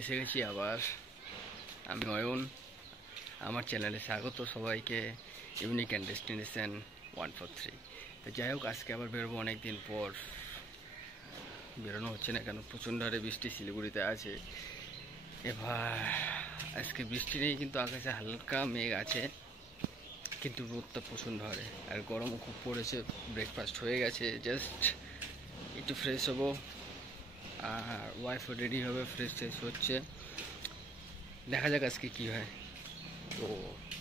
এসে গেছি আবার। আমি অয়ন, আমার চ্যানেলে স্বাগত সবাইকে। Unique and destination 143। তো যাই হোক, আজকে আবার বেরোবো অনেক দিন পর। বেরোনো হচ্ছে না কেন, প্রচণ্ড হারে বৃষ্টি শিলিগুড়িতে আছে। এবার আজকে বৃষ্টি নেই, কিন্তু আকাশে হালকা মেঘ আছে, কিন্তু রোদটা প্রচণ্ড হারে, আর গরমও খুব পড়েছে। ব্রেকফাস্ট হয়ে গেছে, জাস্ট একটু ফ্রেশ হবো, আর ওয়াইফও রেডি হবে, ফ্রেশ হচ্ছে। দেখা যাক আজকে কী হয়। তো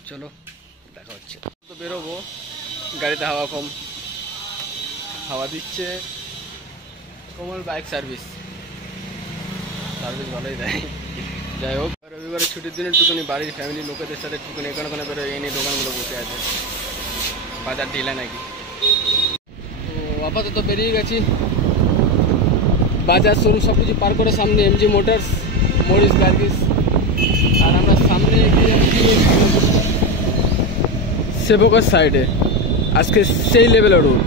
চলো দেখা হচ্ছে। তো বেরোবো, গাড়িতে হাওয়া কম, হাওয়া দিচ্ছে। কোমল বাইক সার্ভিস ভালোই দেয়। যাই হোক, রবিবারের ছুটির দিনে একটুখানি বাড়ির ফ্যামিলির লোকেদের সাথে একটুখানি এখানে ওখানে বেরো, এই নিয়ে দোকানগুলো বসে আছে, বাজার ঢিলা নাকি। তো আপাতত বেরিয়ে গেছি, বাজার শোরুম সব কিছু পার করে সামনে এমজি মোটরস, মরিস গার্গিস, আর আমরা সামনে এগিয়ে যাচ্ছি সেবকের সাইডে। আজকে সেই লেভেলের রোড,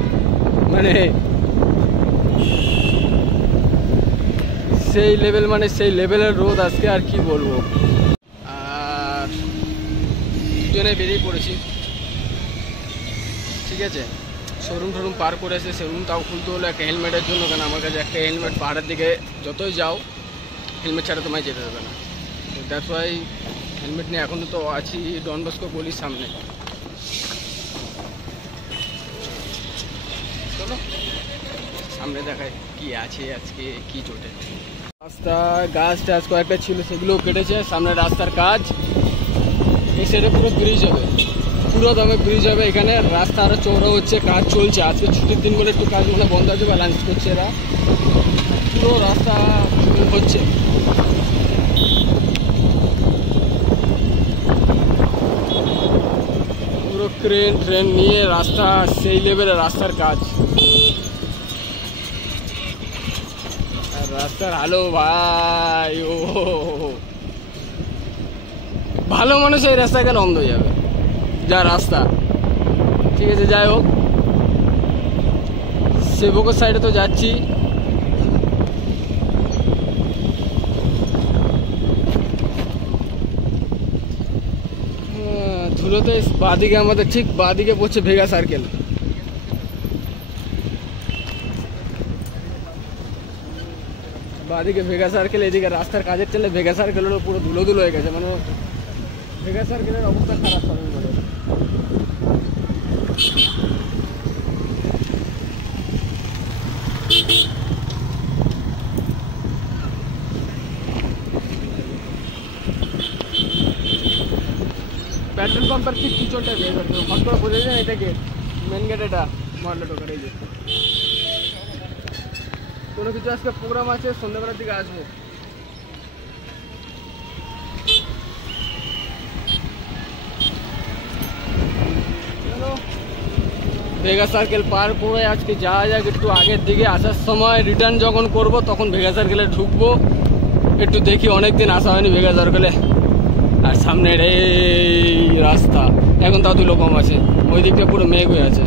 মানে সেই লেভেলের রোদ আজকে, আর কি বলবো। আর দুজনে বেরিয়ে পড়েছি, ঠিক আছে। শোরুম পার করে এসে শোরুমটাও খুলতে হলো একটা হেলমেটের জন্য, কেন আমার কাছে একটা হেলমেট, পাহাড়ের দিকে যতই যাও হেলমেট ছাড়া তোমায় যেতে দেবে না। তো দ্যাটস ওয়াই হেলমেট নিয়ে এখন তো আছি ডন বস্কো গলির সামনে। চলো সামনে দেখায় কি আছে আজকে, কি চটে। রাস্তা গাছ টাছ কয়েকটা ছিল, সেগুলো কেটেছে। সামনে রাস্তার কাজ, এই সাইডে পুরো ব্রিজ হবে, পুরো দমে ব্রিজ হবে। এখানে রাস্তা আরও চৌড়া হচ্ছে, কাজ চলছে। আজকে ছুটির দিন বলে একটু কাজ মনে বন্ধ আছে বা লাঞ্চ করছে এরা। পুরো রাস্তা হচ্ছে, পুরো ট্রেন নিয়ে রাস্তা, সেই লেভেলের রাস্তার কাজ। আর রাস্তার আলো ভাই, ও ভালো মানুষ এই রাস্তায় গেলে অন্ধ হয়ে যাবে, যা রাস্তা। ঠিক আছে, যাই হোক, সেবকের সাইডে তো যাচ্ছি। ধুলোতে বাঁদিকে, আমাদের ঠিক বাঁদিকে পড়ছে ভেগা সার্কেল। বাঁদিকে ভেগা সার্কেল, এদিকে রাস্তার কাজের চলে ভেগা সার্কেলেরও পুরো ধুলো হয়ে গেছে। মানে ভেগা সার্কেলের অবস্থা খারাপ সবাই বলে। পেট্রোল পাম্পের ঠিক পিছনটা হট করে বোঝা যায়, এটা গেট, মেন গেট, এটা মহল্লা টোকার। এই যে কোনো কিছু আজকে প্রোগ্রাম আছে, সন্ধ্যাবেলার দিকে আসবো। ভেগা সার্কেল পার করে আজকে যাওয়া যাক একটু আগের দিকে। আসার সময় রিটার্ন যখন করব তখন ভেগা সার্কেলে ঢুকবো, একটু দেখি, অনেকদিন আসা হয়নি ভেগা সার্কেলে। আর সামনের এই রাস্তা এখন তাও ধুলো কম আছে, ওই দিকটা পুরো মেঘ হয়ে আছে।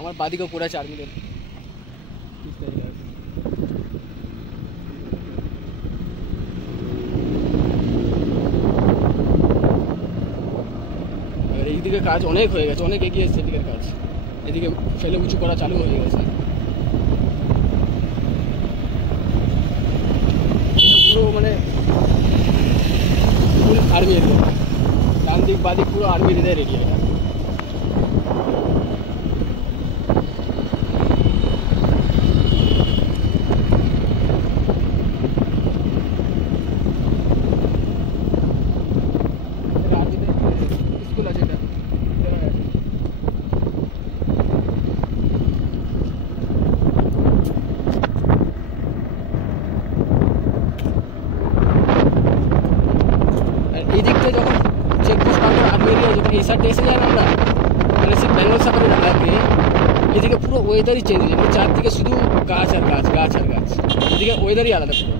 আমার বাদিকেও পুরো 4 মিনিট। এইদিকে কাজ অনেক হয়ে গেছে, অনেক এগিয়ে এসছে এদিকের কাজ। এদিকে ফেলে উঁচু করা চালু হয়ে গেছে, পুরো মানে ফুল আর্মি এরিয়া। ডান দিক বাদিক পুরো আর্মি এরিয়ার এরিয়া। রাত্রিতে এদিকে পুরো ওয়েদারই চেঞ্জ হয়ে যাবে, চারদিকে শুধু গাছ আর গাছ, গাছ আর গাছ, এদিকে ওয়েদারই আলাদা পুরো।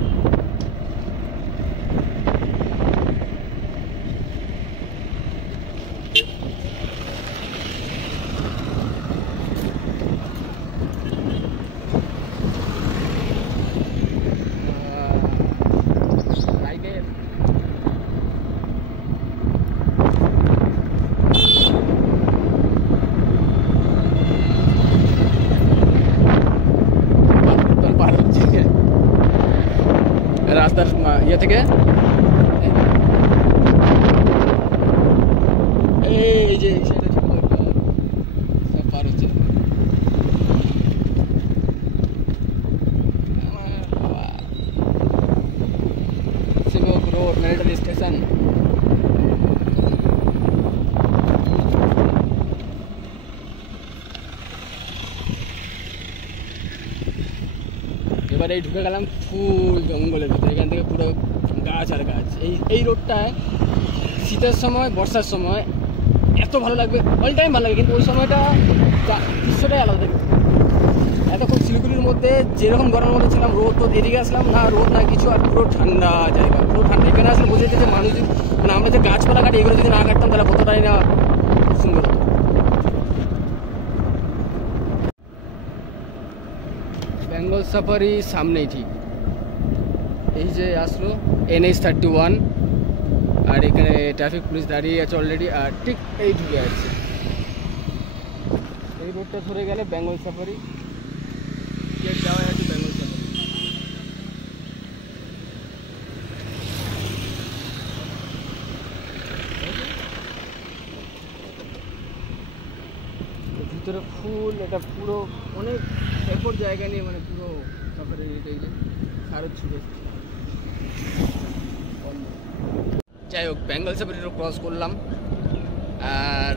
রাস্তার ইয়ে থেকে এই যে সেটা ছিল সব পার হচ্ছে। শিবক রোড মিলিটারি স্টেশন। এবারে ঢুকে গেলাম ফুল জঙ্গলের ভিতরে, এখান থেকে পুরো গাছ আর গাছ। এই রোডটায় শীতের সময় বর্ষার সময় এত ভালো লাগবে, অল টাইম ভালো লাগে, কিন্তু ওই সময়টা দৃশ্যটাই আলাদা থাকে। এতক্ষণ শিলিগুড়ির মধ্যে যেরকম গরমের মধ্যে ছিলাম, রোদ তো এদিকে আসলাম না, রোদ না কিছু, আর পুরো ঠান্ডা জায়গা, পুরো ঠান্ডা। এখানে আসলে বোঝা যাচ্ছে যে মানুষ মানে আমরা যে গাছপালা কাটি এগুলো যদি না কাটতাম তাহলে কতটাই না সুন্দর হতো। বেঙ্গল সাফারি সামনেই, ঠিক এই যে আসলো NH-31, আর এখানে ট্রাফিক পুলিশ দাঁড়িয়ে আছে অলরেডি, আর ঠিক এই ঢুকে আছে। এই রোডটা ধরে গেলে বেঙ্গল সাফারি যাওয়া আছে। বেঙ্গল সাফারি ভিতরে ফুল, এটা পুরো অনেক একর জায়গা নিয়ে, মানে পুরো সাফারি এই যে সারদ ছুটে। যাই হোক, বেঙ্গল সাফারি রোড ক্রস করলাম, আর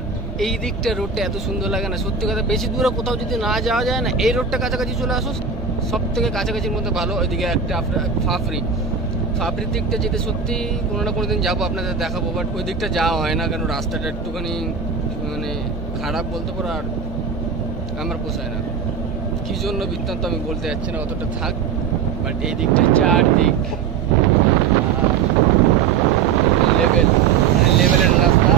এই দিকটা রোডটা এত সুন্দর লাগে না সত্যি কথা। বেশি দূরে কোথাও যদি না যাওয়া যায় না, এই রোডটা কাছাকাছি চলে আসো, সব থেকে কাছাকাছির মধ্যে ভালো। ওইদিকে একটা ফাফরির দিকটা যেতে সত্যি কোনো না কোনো দিন যাবো, আপনাদের দেখাবো, বাট ওই দিকটা যাওয়া হয় না, কারণ রাস্তাটা একটুখানি মানে খারাপ বলতে পারো, আর আমার পোষায় না। কী জন্য বৃত্তান্ত আমি বলতে যাচ্ছি না, অতটা থাক। বাট এই দিকটা চারদিক লেভেলের রাস্তা।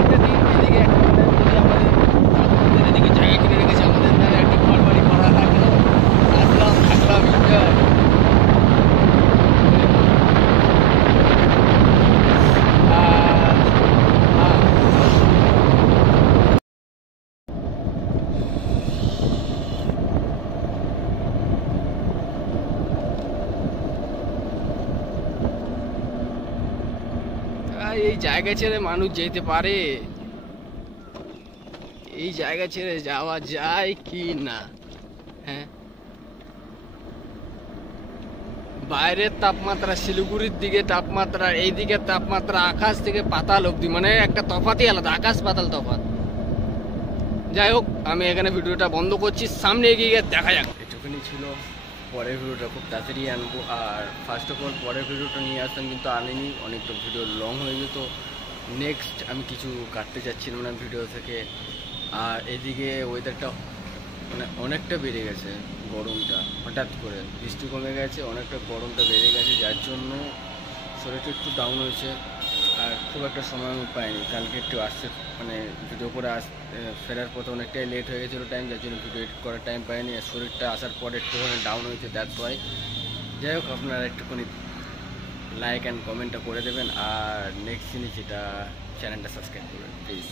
একটা দিন এদিকে আমাদের এদিকে জায়গা কিনে রেখেছে, আমাদের দ্বারা একটা ঘর বাড়ি করা থাকলো, আসলাম থাকলাম এনজয়। এই জায়গা ছেড়ে মানুষ যেতে পারে? এই জায়গা ছেড়ে যাওয়া যায় কি না? হ্যাঁ, বাইরের তাপমাত্রা, শিলিগুড়ির দিকে তাপমাত্রা, এই দিকে তাপমাত্রা আকাশ থেকে পাতাল অবধি, মানে একটা তফাতই আলাদা, আকাশ পাতাল তফাৎ। যাই হোক, আমি এখানে ভিডিওটা বন্ধ করছি, সামনে এগিয়ে গিয়ে দেখা যাক। এটুকুনি ছিল, পরের ভিডিওটা খুব তাড়াতাড়ি আনবো। আর ফার্স্ট অফ অল পরের ভিডিওটা নিয়ে আসতাম, কিন্তু আনিনি, অনেকটা ভিডিও লং হয়ে যেত। নেক্সট আমি কিছু কাটতে চাচ্ছিলাম না ভিডিও থেকে। আর এদিকে ওয়েদারটা মানে অনেকটা বেড়ে গেছে, গরমটা হঠাৎ করে, বৃষ্টি কমে গেছে, অনেকটা গরমটা বেড়ে গেছে, যার জন্য শরীরটা একটু ডাউন হয়েছে। আর খুব একটা সময় আমি পাইনি, কালকে একটু আসতে মানে ভিডিও করে ফেরার পথে অনেকটাই লেট হয়ে গেছিলো টাইম, যার জন্য ভিডিও এডিট করার টাইম পাইনি। আর শরীরটা আসার পর একটুখানি ডাউন হয়েছে, দ্যাটস ওয়াই। যাই হোক, আপনারা একটুখানি লাইক অ্যান্ড কমেন্টটা করে দেবেন, আর নেক্সট জিনিস যেটা, চ্যানেলটা সাবস্ক্রাইব করবেন প্লিজ।